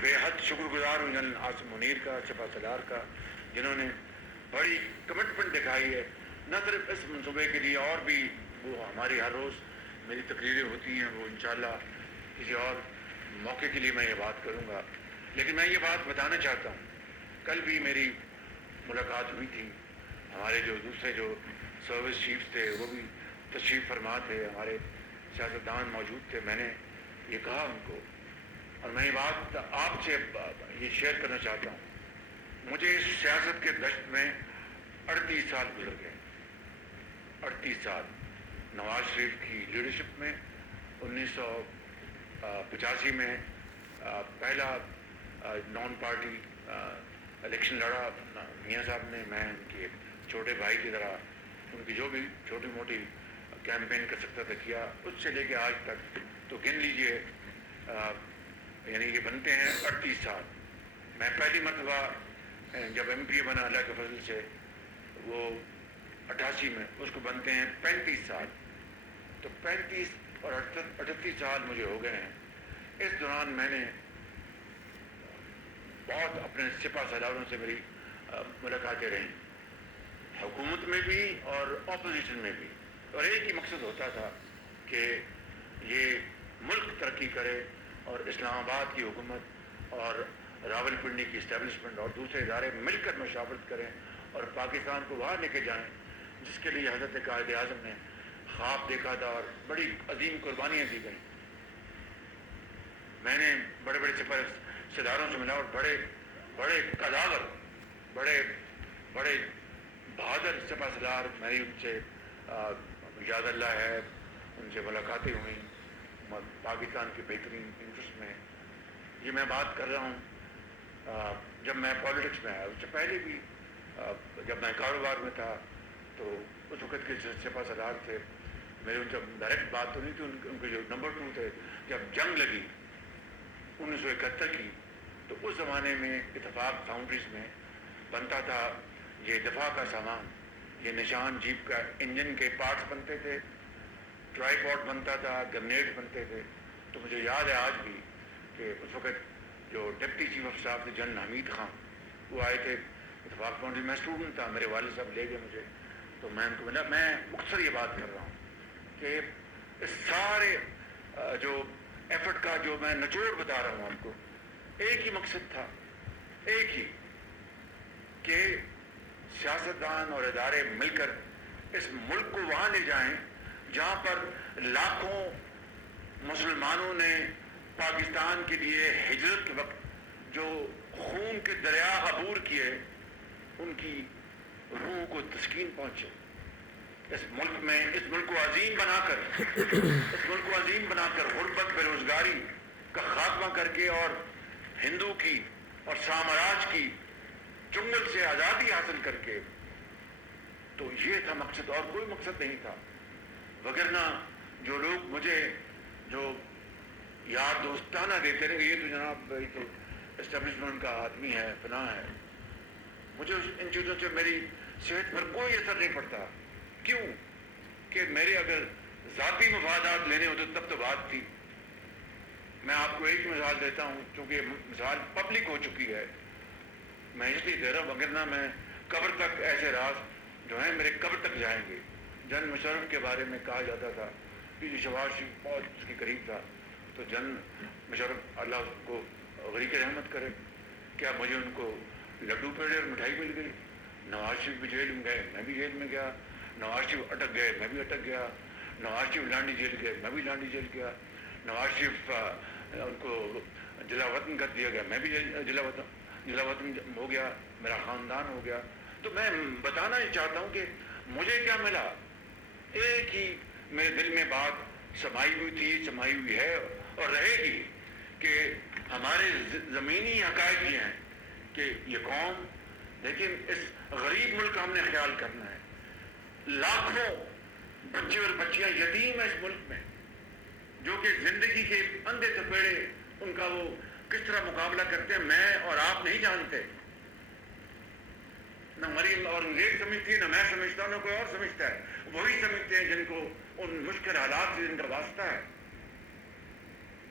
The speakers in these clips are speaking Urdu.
بے حد شکر گزار ہوں جنرل عاصم منیر کا، سپہ سالار کا، جنہوں نے بڑی کمٹمنٹ دکھائی ہے نہ صرف اس منصوبے کے لیے، اور بھی وہ ہماری ہر روز میری تقریریں ہوتی ہیں، وہ انشاءاللہ کسی اور موقع کے لیے میں یہ بات کروں گا. لیکن میں یہ بات بتانا چاہتا ہوں، کل بھی میری ملاقات ہوئی تھی، ہمارے جو دوسرے جو سروس چیفز تھے وہ بھی تشریف فرما تھے، ہمارے سیاستدان موجود تھے. میں نے یہ کہا ان کو، اور میں یہ بات آپ سے یہ شیئر کرنا چاہتا ہوں. مجھے اس سیاست کے دشت میں 38 سال گزر گئے. 38 سال نواز شریف کی لیڈرشپ میں. 1985 میں پہلا نان پارٹی الیکشن لڑا میاں صاحب نے. میں ان کے چھوٹے بھائی کی طرح ان کی جو بھی چھوٹی موٹی کیمپین کر سکتا تھا کیا. اس سے لے کے آج تک تو گن لیجئے، یعنی یہ بنتے ہیں 38 سال. میں پہلی مرتبہ جب ایم پی اے بنا اللہ کے فضل سے، وہ 88 میں، اس کو بنتے ہیں 35 سال. تو 35 اور 38 سال مجھے ہو گئے ہیں. اس دوران میں نے بہت اپنے سپہ سالاروں سے میری ملاقاتیں رہیں، حکومت میں بھی اور اپوزیشن میں بھی. اور ایک ہی مقصد ہوتا تھا کہ یہ ملک ترقی کرے، اور اسلام آباد کی حکومت اور راول پنڈی کی اسٹیبلشمنٹ اور دوسرے ادارے مل کر مشاورت کریں اور پاکستان کو وہاں لے کے جائیں جس کے لیے حضرت قائد اعظم نے خواب دیکھا تھا اور بڑی عظیم قربانیاں دی گئیں. میں نے بڑے بڑے سپہ سالاروں سے ملا، اور بڑے بڑے قداور، بڑے بڑے بہادر سپہ سالار، میری ان سے یاد اللہ ہے، ان سے ملاقاتیں ہوئیں پاکستان کے بہترین انٹرسٹ میں. یہ میں بات کر رہا ہوں جب میں پالیٹکس میں آیا. اس سے پہلے بھی جب میں کاروبار میں تھا تو اس وقت کے سپہ سالار تھے میرے، ان سے ڈائریکٹ بات تو نہیں تھی. ان کے جو نمبر 2 تھے، جب جنگ لگی 1971 کی، تو اس زمانے میں اتفاق فاؤنڈریز میں بنتا تھا یہ دفاع کا سامان، یہ نشان جیپ کا انجن کے پارٹس بنتے تھے، ٹرائی پاڈ بنتا تھا، گرنیڈ بنتے تھے. تو مجھے یاد ہے آج بھی کہ اس وقت جو ڈپٹی چیف آف اسٹاف تھے جنرل حمید خان، وہ آئے تھے اتفاق فاؤنڈری. میں اسٹوڈنٹ تھا، میرے والد صاحب لے گئے مجھے، تو میں ان کو ملا. میں مختصر یہ بات کر رہا ہوں کہ اس سارے جو ایفرٹ کا جو میں نچوڑ بتا رہا ہوں آپ کو، ایک ہی مقصد تھا، ایک ہی، کہ سیاستدان اور ادارے مل کر اس ملک کو وہاں لے جائیں جہاں پر لاکھوں مسلمانوں نے پاکستان کے لیے ہجرت کے وقت جو خون کے دریا عبور کیے، ان کی روح کو تسکین پہنچے. اس ملک میں، اس ملک کو عظیم بنا کر، اس ملک کو عظیم بنا کر غربت، بے روزگاری کا خاتمہ کر کے، اور ہندو کی اور سامراج کی چنگل سے آزادی حاصل کر کے. تو یہ تھا مقصد، اور کوئی مقصد نہیں تھا. وگرنہ جو لوگ مجھے جو یار دوستانہ دیتے رہے، یہ تو جناب یہ تو اسٹیبلشمنٹ کا آدمی ہے، فلاں ہے، مجھے ان چیزوں سے میری صحت پر کوئی اثر نہیں پڑتا. کیوں کہ میرے اگر ذاتی مفادات لینے ہوتے تب تو بات تھی. میں آپ کو ایک مثال دیتا ہوں، چونکہ مثال پبلک ہو چکی ہے، میں اس لیے دے رہا ہوں، وگرنہ میں قبر تک ایسے راز جو ہیں میرے قبر تک جائیں گے. جنرل مشرف کے بارے میں کہا جاتا تھا کہ شہباز شریف بہت اس کے قریب تھا، تو جنرل مشرف اللہ کو غریق رحمت کرے، کیا مجھے ان کو لڈو پیڑے اور مٹھائی مل گئی؟ نواز شریف بھی جیل میں گئے، میں بھی جیل میں گیا. نواز شریف اٹک گئے، میں بھی اٹک گیا. نواز شریف لانڈی جیل گئے، میں بھی لانڈی جیل گیا. نواز شریف ان کو جلا وطن کر دیا گیا، میں بھی جلا وطن ہو گیا، میرا خاندان ہو گیا. تو میں بتانا ہی چاہتا ہوں کہ مجھے کیا ملا. ایک ہی میرے دل میں بات سمائی ہوئی تھی، سمائی ہوئی ہے اور رہے گی، کہ ہمارے زمینی حقائق یہ ہیں کہ یہ قوم، لیکن اس غریب ملک کا ہم نے خیال کرنا ہے. لاکھوں بچے اور بچیاں یتیم ہیں اس ملک میں، جو کہ زندگی کے اندھے تپیڑے ان کا وہ کس طرح مقابلہ کرتے ہیں میں اور آپ نہیں جانتے. نہ مریم اور انگریز سمجھتی ہے، نہ میں سمجھتا ہوں، نہ کوئی اور سمجھتا ہے. وہی سمجھتے ہیں جن کو ان مشکل حالات سے جن کا واسطہ ہے.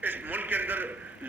اس ملک کے اندر